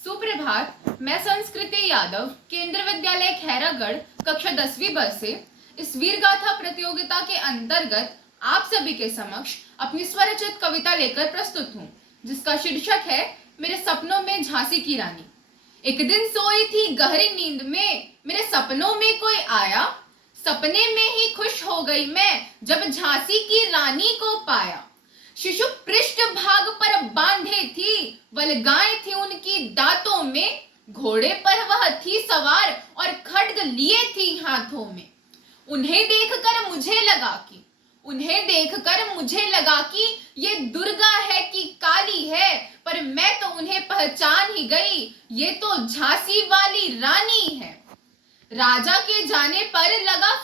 सुप्रभात। मैं संस्कृति यादव केंद्र विद्यालय खैरागढ़ कक्षा 10वीं ब से इस वीर गाथा प्रतियोगिता के अंतर्गत आप सभी के समक्ष अपनी स्वरचित कविता लेकर प्रस्तुत हूँ, जिसका शीर्षक है मेरे सपनों में झांसी की रानी। एक दिन सोई थी गहरी नींद में, मेरे सपनों में कोई आया। सपने में ही खुश हो गई मैं जब झांसी की रानी को पाया। शिशु पृष्ठ भाग पर बांधे थी वल्गाएं थी उनकी दांतों में। घोड़े पर वह थी सवार और खड्ग लिए थी हाथों में। उन्हें देखकर मुझे लगा कि ये दुर्गा है कि काली है, पर मैं तो उन्हें पहचान ही गई, ये तो झांसी वाली रानी है। राजा के जाने पर लगा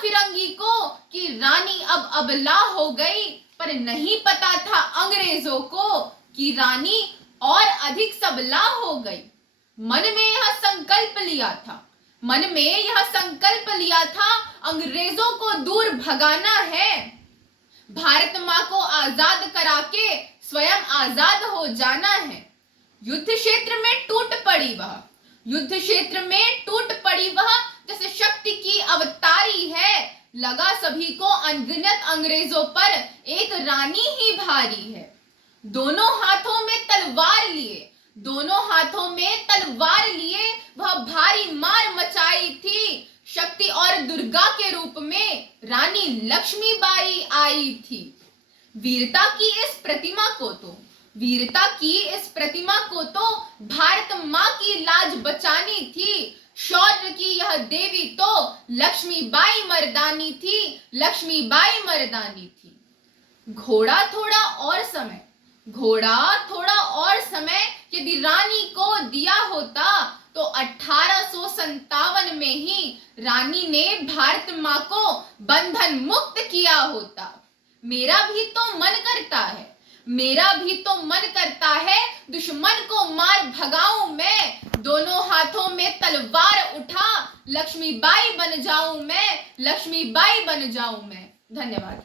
फिरंगी को कि रानी अब अबला हो गई, पर नहीं पता था अंग्रेजों को कि रानी और अधिक सबला हो गई। मन में यह संकल्प लिया था अंग्रेजों को दूर भगाना है। भारत माँ को आजाद करा के स्वयं आजाद हो जाना है। युद्ध क्षेत्र में टूट पड़ी वह जैसे शक्ति की अवतारी है। लगा सभी को अनगिनत अंग्रेजों पर एक रानी ही भारी है। दोनों हाथों में तलवार लिए वह भारी मार मचाई थी। शक्ति और दुर्गा के रूप में रानी लक्ष्मीबाई आई थी। वीरता की इस प्रतिमा को तो भारत माँ की लाज बचानी थी। शौर्य की यह देवी तो लक्ष्मीबाई मर्दानी थी। घोड़ा थोड़ा और समय यदि रानी को दिया होता तो 1857 में ही रानी ने भारत माँ को बंधन मुक्त किया होता। मेरा भी तो मन करता है दुश्मन को मार भगाऊं मैं। दोनों हाथों में तलवार उठा लक्ष्मीबाई बन जाऊं मैं। धन्यवाद।